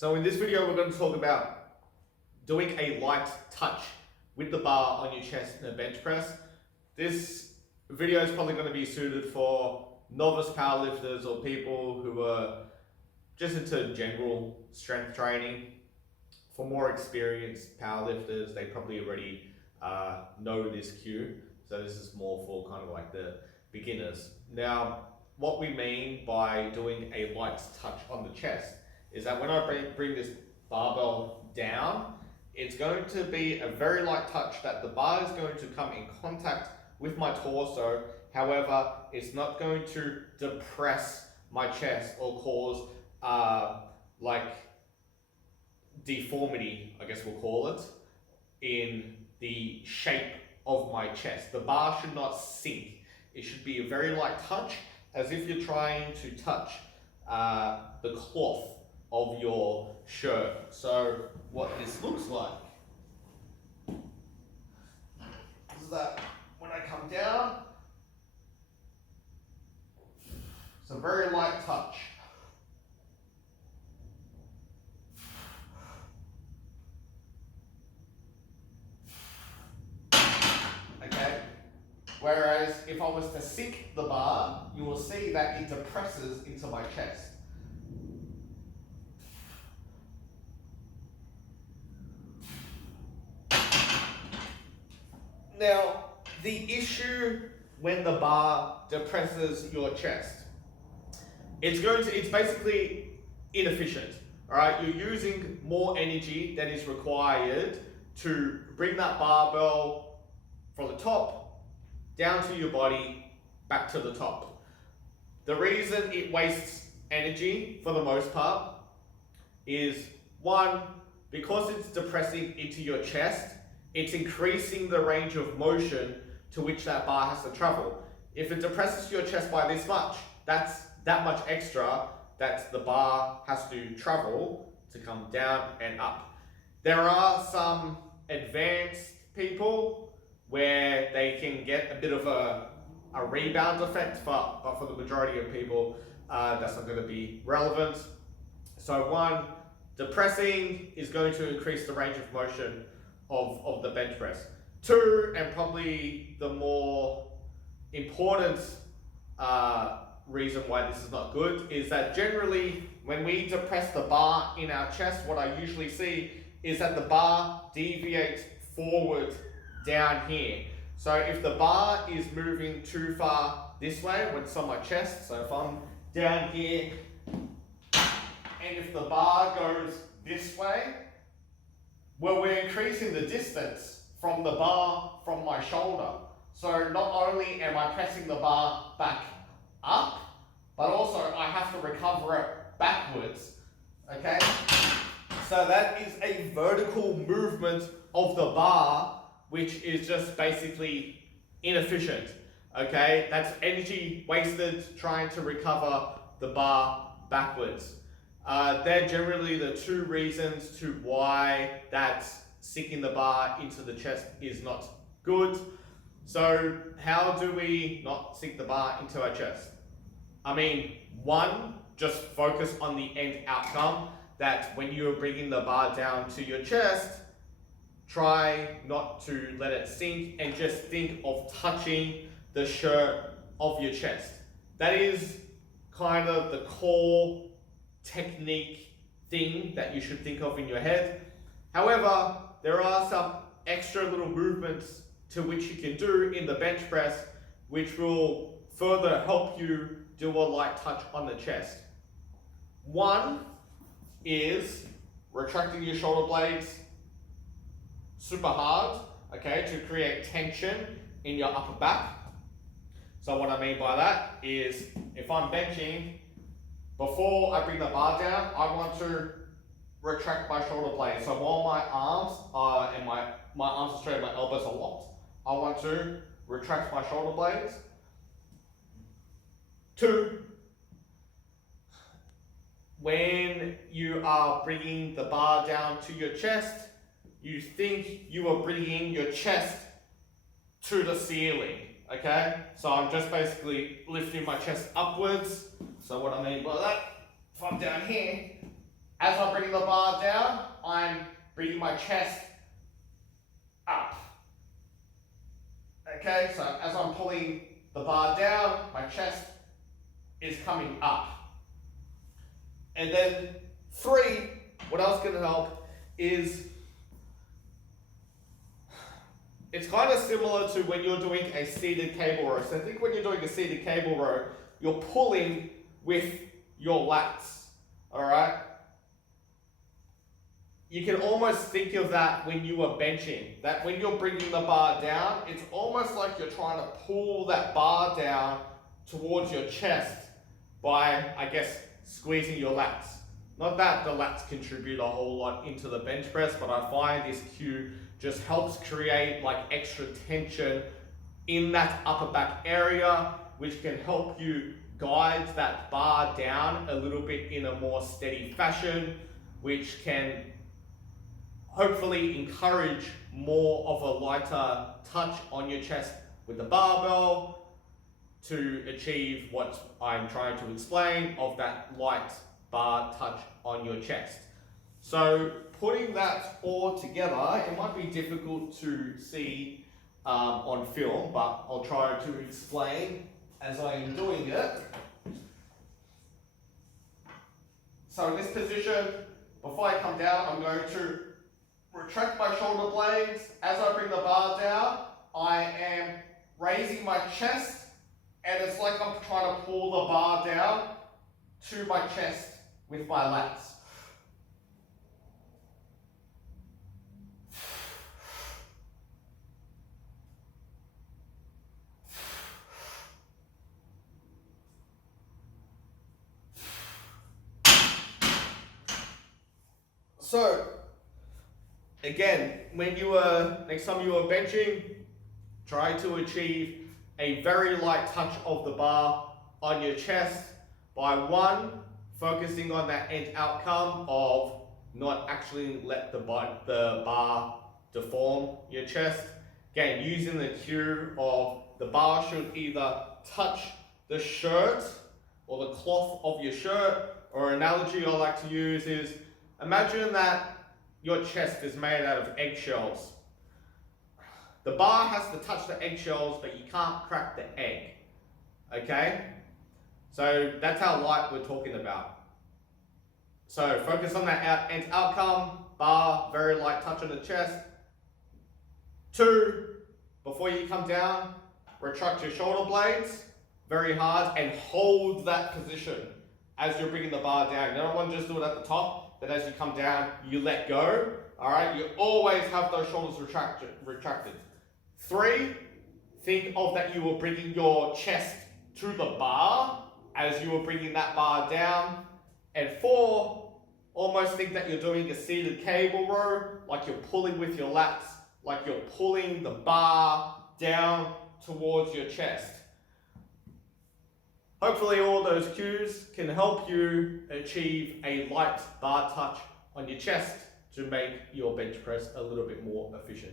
So in this video, we're going to talk about doing a light touch with the bar on your chest in a bench press. This video is probably going to be suited for novice powerlifters or people who are just into general strength training. For more experienced powerlifters, they probably already know this cue. So this is more for kind of like the beginners. Now, what we mean by doing a light touch on the chest is that when I bring this barbell down, it's going to be a very light touch that the bar is going to come in contact with my torso. However, it's not going to depress my chest or cause like deformity, I guess we'll call it, in the shape of my chest. The bar should not sink. It should be a very light touch, as if you're trying to touch the cloth of your shirt. So what this looks like is that when I come down, it's a very light touch. Okay. Whereas if I was to sink the bar, you will see that it depresses into my chest. Now, the issue when the bar depresses your chest, it's basically inefficient. All right, you're using more energy than is required to bring that barbell from the top down to your body, back to the top. The reason it wastes energy for the most part is, one, because it's depressing into your chest, it's increasing the range of motion to which that bar has to travel. If it depresses your chest by this much, that's that much extra that the bar has to travel to come down and up. There are some advanced people where they can get a bit of a rebound effect, but for the majority of people, that's not going to be relevant. So one, depressing is going to increase the range of motion of the bench press. Two, and probably the more important reason why this is not good, is that generally when we depress the bar in our chest, what I usually see is that the bar deviates forward down here. So if the bar is moving too far this way when it's on my chest, so if I'm down here and if the bar goes this way, well, we're increasing the distance from the bar from my shoulder. So not only am I pressing the bar back up, but also I have to recover it backwards, okay? So that is a vertical movement of the bar, which is just basically inefficient, okay? That's energy wasted trying to recover the bar backwards. They're generally the two reasons to why that sinking the bar into the chest is not good. So how do we not sink the bar into our chest? I mean, one, just focus on the end outcome, that when you're bringing the bar down to your chest, try not to let it sink and just think of touching the shirt of your chest. That is kind of the core technique thing that you should think of in your head. However, there are some extra little movements to which you can do in the bench press which will further help you do a light touch on the chest. One is retracting your shoulder blades super hard, okay, to create tension in your upper back. So what I mean by that is, if I'm benching, before I bring the bar down, I want to retract my shoulder blades. So while my arms and my arms are straight, my elbows are locked, I want to retract my shoulder blades. Two, when you are bringing the bar down to your chest, you think you are bringing your chest to the ceiling, okay? So I'm just basically lifting my chest upwards. So what I mean by that, if I'm down here, As I'm bringing the bar down, I'm bringing my chest up. Okay, so as I'm pulling the bar down, my chest is coming up. And then 3, what else can help is, it's kind of similar to when you're doing a seated cable row. So I think when you're doing a seated cable row, you're pulling with your lats, all right? You can almost think of that when you are benching, that when you're bringing the bar down, it's almost like you're trying to pull that bar down towards your chest by, I guess, squeezing your lats. Not that the lats contribute a whole lot into the bench press, but I find this cue just helps create like extra tension in that upper back area, which can help you guide that bar down a little bit in a more steady fashion, which can hopefully encourage more of a lighter touch on your chest with the barbell to achieve what I'm trying to explain of that light bar touch on your chest. So putting that all together, it might be difficult to see on film, but I'll try to explain as I am doing it. So in this position, before I come down, I'm going to retract my shoulder blades. As I bring the bar down, I am raising my chest, and it's like I'm trying to pull the bar down to my chest with my lats. So, again, when you next time you are benching, try to achieve a very light touch of the bar on your chest by 1, focusing on that end outcome of not actually let the bar deform your chest. Again, using the cue of the bar should either touch the shirt or the cloth of your shirt, or an analogy I like to use is, imagine that your chest is made out of eggshells. The bar has to touch the eggshells, but you can't crack the egg, okay? So that's how light we're talking about. So focus on that end outcome, bar, very light touch on the chest. 2, before you come down, retract your shoulder blades very hard and hold that position as you're bringing the bar down. You don't want to just do it at the top, then as you come down, you let go. All right, you always have those shoulders retracted. 3, think of that you were bringing your chest to the bar as you were bringing that bar down. And 4, almost think that you're doing a seated cable row, like you're pulling with your lats, like you're pulling the bar down towards your chest. Hopefully all those cues can help you achieve a light bar touch on your chest to make your bench press a little bit more efficient.